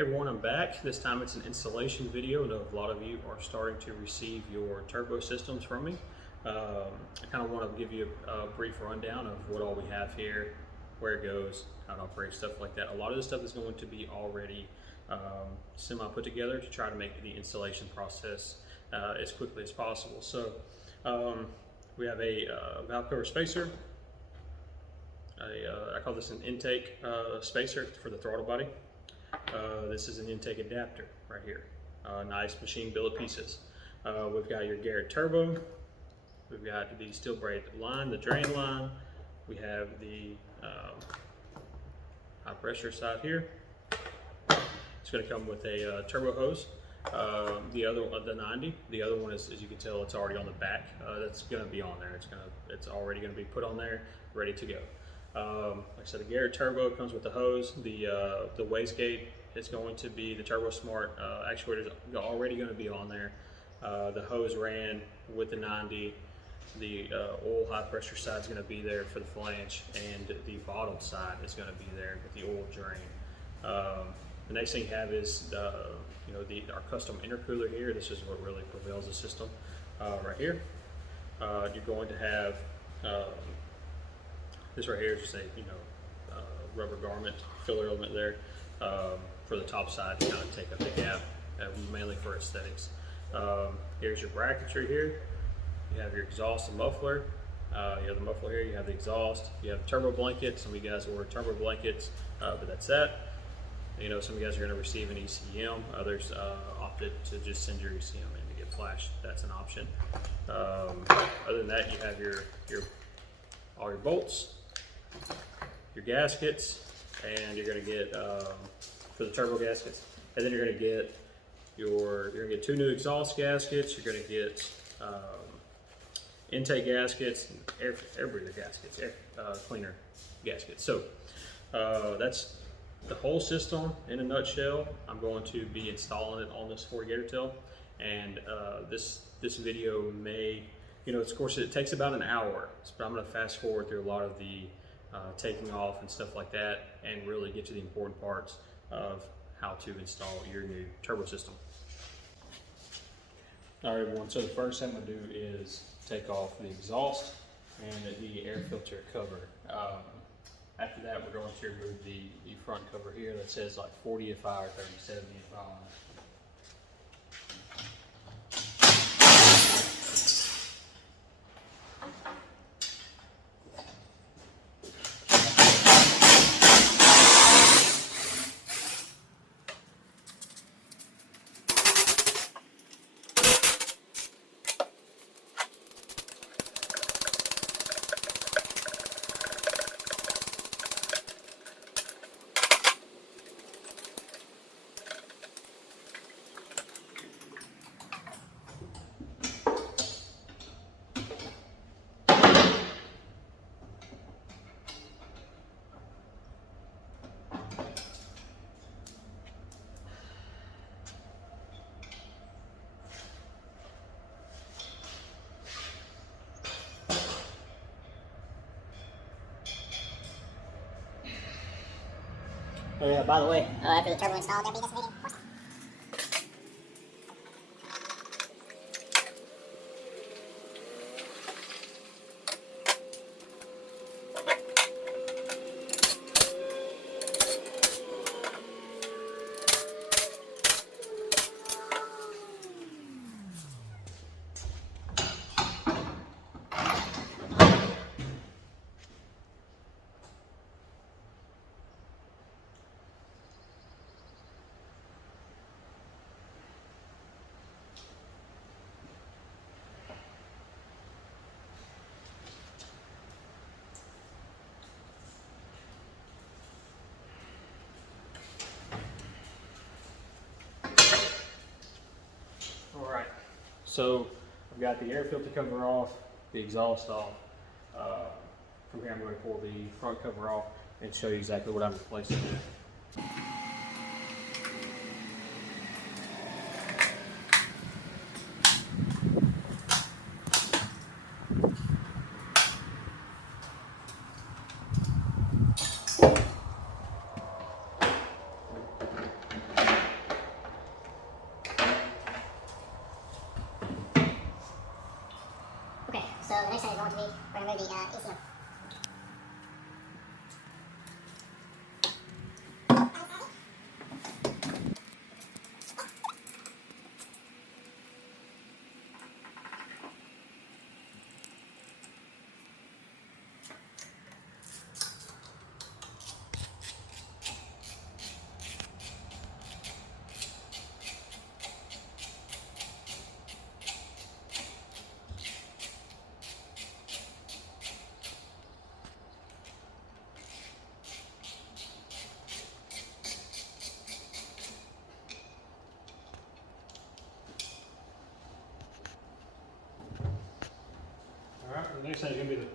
Hey everyone, I'm back. This time it's an installation video. I know a lot of you are starting to receive your turbo systems from me. I kind of want to give you a brief rundown of what all we have here, where it goes, how it operates, stuff like that. A lot of this stuff is going to be already semi put together to try to make the installation process as quickly as possible. So we have a valve cover spacer. I call this an intake spacer for the throttle body. This is an intake adapter right here. Nice machine billet pieces. We've got your Garrett turbo. We've got the steel braid line, the drain line. We have the high pressure side here. It's going to come with a turbo hose. The other one, the 90. The other one is, as you can tell, it's already on the back. That's going to be on there. It's already going to be put on there, ready to go. Like I said, the Garrett turbo comes with the hose. The wastegate is going to be the Turbo Smart actuator is already going to be on there. The hose ran with the 90. The oil high pressure side is going to be there for the flange, and the bottom side is going to be there with the oil drain. The next thing you have is our custom intercooler here. This is what really prevails the system right here. You're going to have this right here is just a rubber garment filler element there for the top side to kind of take up the gap, mainly for aesthetics. Here's your bracketry here. You have your exhaust and muffler. You have the muffler here. You have the exhaust. You have turbo blankets. Some of you guys order turbo blankets, but that's that. Some of you guys are going to receive an ECM. Others opted to just send your ECM in to get flashed. That's an option. Other than that, you have all your bolts, your gaskets, and you're going to get for the turbo gaskets, and then you're going to get two new exhaust gaskets. You're going to get intake gaskets, air breather gaskets, air cleaner gaskets. So that's the whole system in a nutshell. I'm going to be installing it on this Ford Gator tail, and this video may, of course it takes about an hour, but I'm going to fast forward through a lot of the taking off and stuff like that, and really get to the important parts of how to install your new turbo system. All right, everyone. So the first thing I'm going to do is take off the exhaust and the air filter cover. After that, we're going to remove the front cover here that says like 40 FI or 3070 FI on it. Oh yeah, by the way, after the turbo installed, there'll be this video. So I've got the air filter cover off, the exhaust off. From here I'm going to pull the front cover off and show you exactly what I'm replacing with. next thing is going to be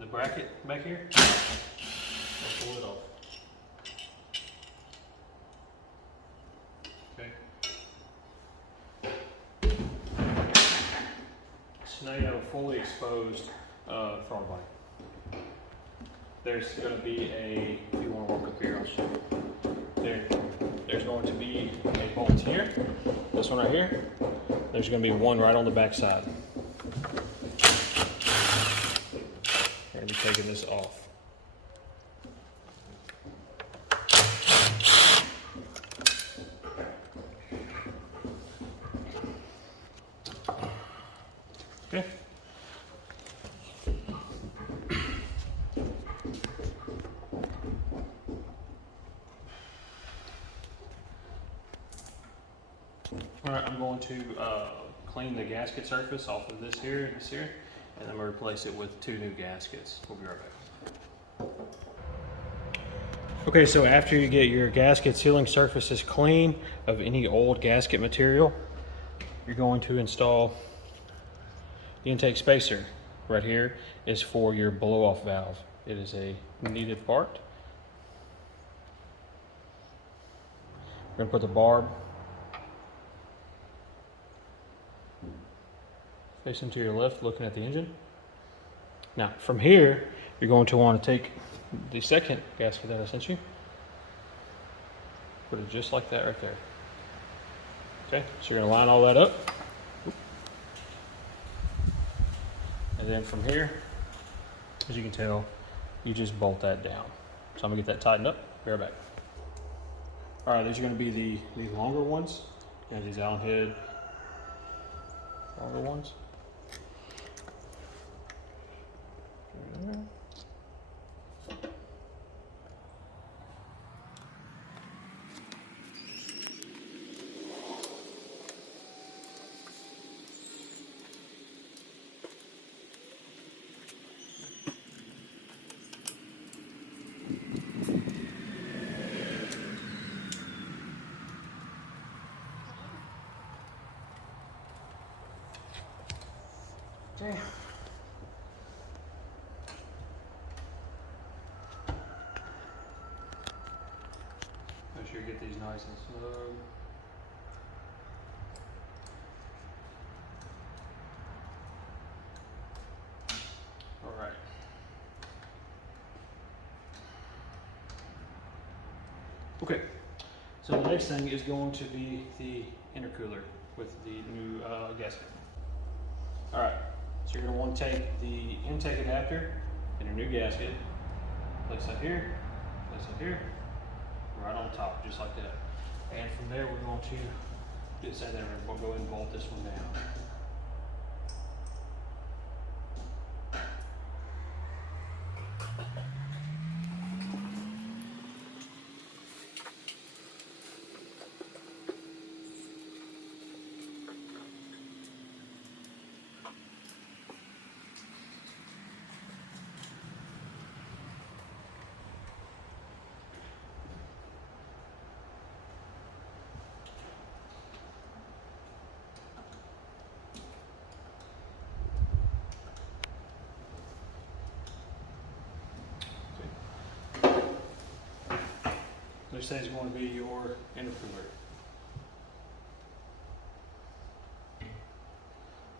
the bracket back here. I'll pull it off. Okay. So now you have a fully exposed throttle body. There's going to be a, if you want to work up here, I'll show you. There's going to be a bolt here, this one right here. There's going to be one right on the back side. We're going to be taking this off. Okay. Alright, I'm going to clean the gasket surface off of this here and this here, and I'm going to replace it with 2 new gaskets. We'll be right back. Okay, so after you get your gasket sealing surfaces clean of any old gasket material, you're going to install the intake spacer. Right here is for your blow-off valve. It is a needed part. We're going to put the barb facing to your left, looking at the engine. Now, from here, you're going to want to take the second gasket that I sent you. Put it just like that right there. Okay, so you're going to line all that up. And then from here, as you can tell, you just bolt that down. So I'm going to get that tightened up. Be right back. All right, these are going to be the longer ones. And these Allen head longer ones. Okay. Make sure you get these nice and snug. All right. Okay. So the next thing is going to be the intercooler with the new gasket. All right. So you're going to want to take the intake adapter and your new gasket, place that here, right on top, just like that. And from there, we're going to do the same thing. We'll go ahead and bolt this one down. This is going to be your intercooler.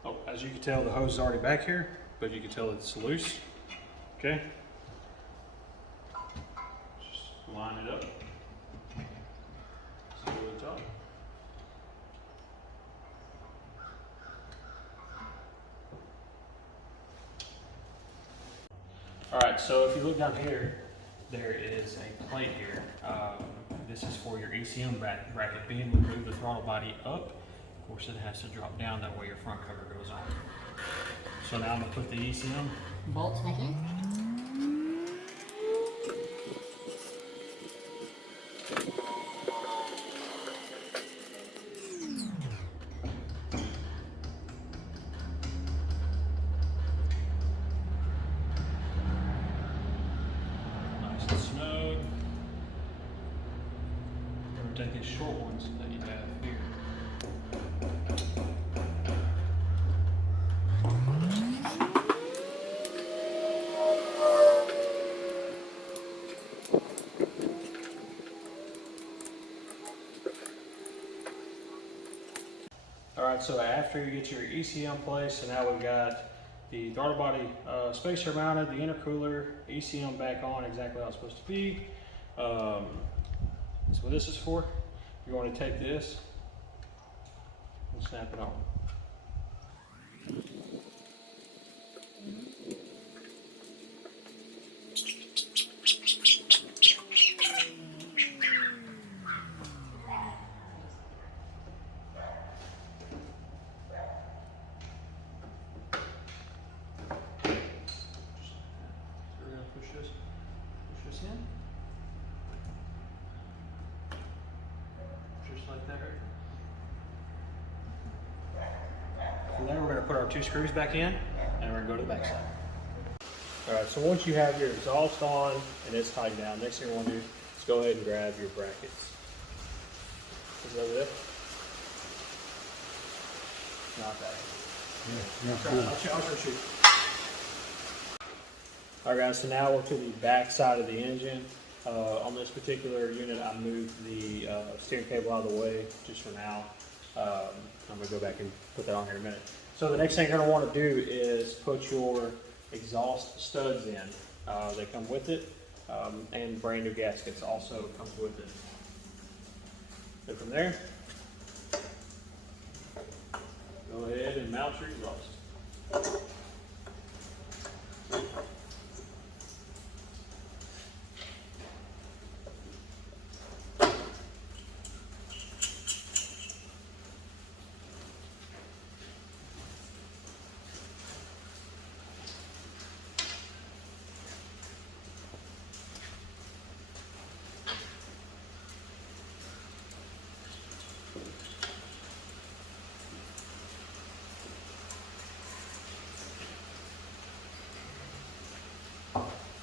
Oh, as you can tell, the hose is already back here, but you can tell it's loose. Okay. Just line it up. See where it's up. All right, so if you look down here, there is a plate here. This is for your ECM bracket. Being we move the throttle body up, of course it has to drop down, that way your front cover goes on. So now I'm going to put the ECM Bolts back in. nice and snug. Take these short ones that you have here. Alright, so after you get your ECM placed, so now we've got the throttle body spacer mounted, the intercooler, ECM back on exactly how it's supposed to be. That's what this is for. You're going to take this and snap it on. Push this in. Just like that right there. From there we're going to put our 2 screws back in and we're going to go to the back side. Alright, so once you have your exhaust on and it's tightened down, next thing you want to do is go ahead and grab your brackets. Is it over there? Not that. I'll shoot. Alright guys, so now we're to the back side of the engine. On this particular unit, I moved the steering cable out of the way just for now. I'm going to go back and put that on here in a minute. So the next thing you're going to want to do is put your exhaust studs in. They come with it, and brand new gaskets also comes with it. So from there, go ahead and mount your exhaust.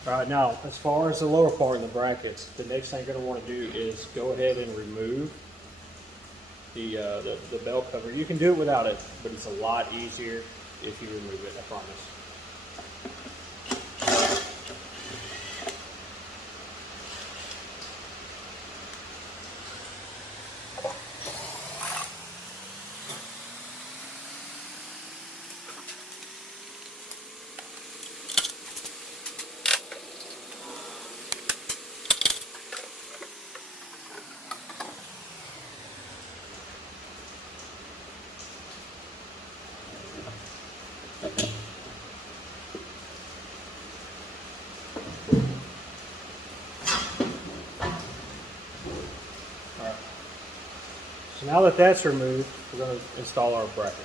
Alright, now as far as the lower part of the brackets, the next thing you're going to want to do is go ahead and remove the bell cover. You can do it without it, but it's a lot easier if you remove it, I promise. So now that that's removed, we're going to install our brackets.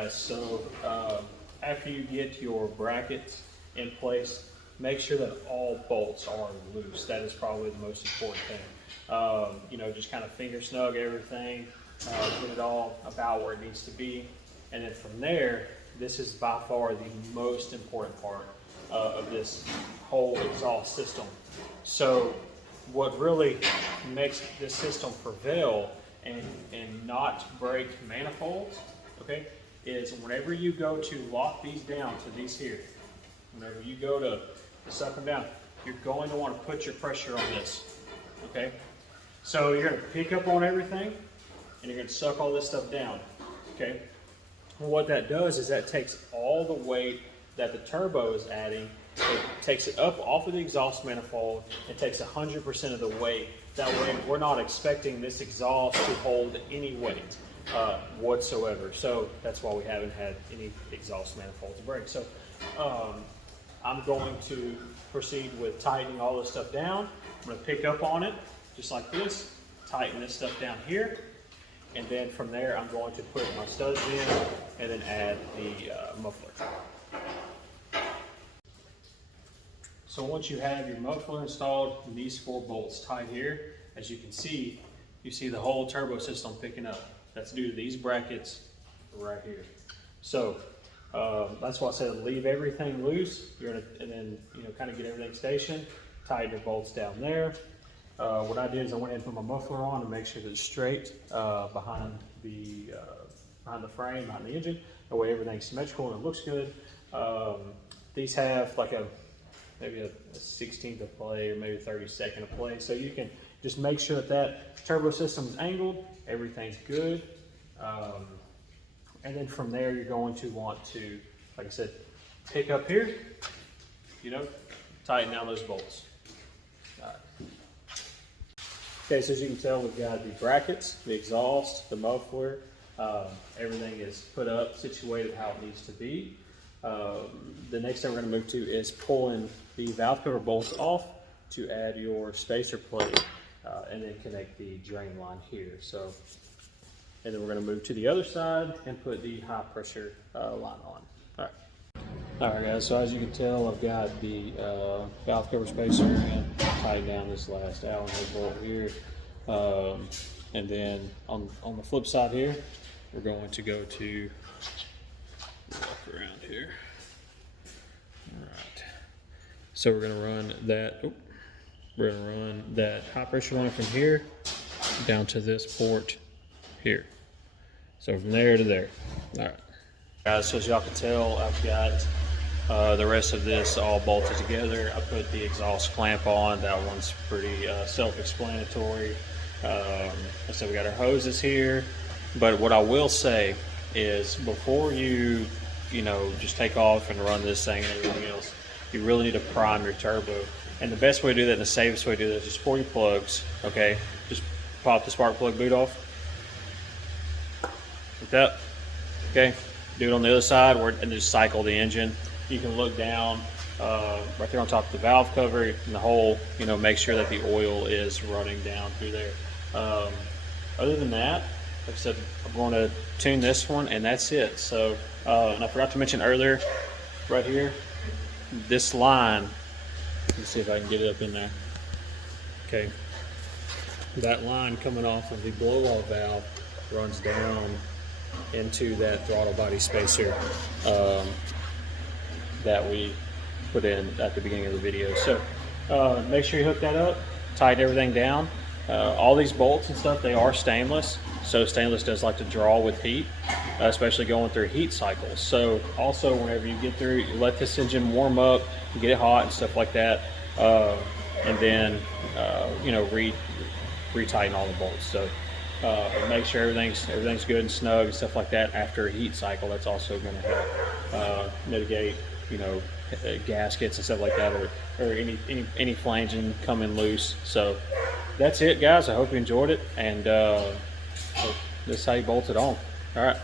guys, so after you get your brackets in place, make sure that all bolts are loose. That is probably the most important thing. You know, just kind of finger snug everything, get it all about where it needs to be. And then from there, this is by far the most important part of this whole exhaust system. So what really makes this system prevail and not break manifolds, okay, is whenever you go to lock these down to these here, whenever you go to suck them down, you're going to want to put your pressure on this, okay? So you're going to pick up on everything and you're going to suck all this stuff down, okay? Well, what that does is that takes all the weight that the turbo is adding, it takes it up off of the exhaust manifold, it takes 100% of the weight. That way we're not expecting this exhaust to hold any weight whatsoever. So that's why we haven't had any exhaust manifold to break. So I'm going to proceed with tightening all this stuff down. I'm going to pick up on it just like this, tighten this stuff down here, and then from there I'm going to put my studs in and then add the muffler. So once you have your muffler installed and these 4 bolts tight here, as you can see, you see the whole turbo system picking up. That's due to these brackets right here. So that's why I said leave everything loose. You're gonna, and then kind of get everything stationed. Tighten your bolts down there. What I did is I went ahead and put my muffler on to make sure that it's straight behind the frame, behind the engine. That way everything's symmetrical and it looks good. These have like maybe a 16th of play or maybe 32nd of play. So you can just make sure that that turbo system is angled, everything's good. And then from there, you're going to want to, like I said, pick up here, tighten down those bolts. All right. Okay, so as you can tell, we've got the brackets, the exhaust, the muffler, everything is put up, situated how it needs to be. The next thing we're going to move to is pulling the valve cover bolts off to add your spacer plate and then connect the drain line here. So, and then we're going to move to the other side and put the high pressure line on. All right, guys, so as you can tell, I've got the valve cover spacer in, tied down this last Allen bolt here. And then on the flip side here, we're going to go to walk around here. All right. So we're going to run that. We're going to run that high pressure line from here down to this port here. So from there to there. All right, guys. So as y'all can tell, I've got the rest of this all bolted together. I put the exhaust clamp on. That one's pretty self-explanatory. So we got our hoses here. But what I will say is before you just take off and run this thing and everything else, you really need to prime your turbo. And the best way to do that, and the safest way to do that, is just pull your plugs, okay? Just pop the spark plug boot off. Like that, okay? Do it on the other side and just cycle the engine. You can look down right there on top of the valve cover and the hole, make sure that the oil is running down through there. Other than that, like I said, I'm going to tune this one and that's it. So, and I forgot to mention earlier, right here, this line, let's see if I can get it up in there. Okay, that line coming off of the blow-off valve runs down into that throttle body spacer that we put in at the beginning of the video. So make sure you hook that up, tighten everything down. All these bolts and stuff, they are stainless. So stainless does like to draw with heat, especially going through heat cycles. So also whenever you get through, you let this engine warm up, you get it hot and stuff like that, and then retighten all the bolts. So make sure everything's good and snug and stuff like that after a heat cycle. That's also going to help mitigate gaskets and stuff like that, or any flanging coming loose. So that's it, guys. I hope you enjoyed it, and this is how you bolt it on. All right.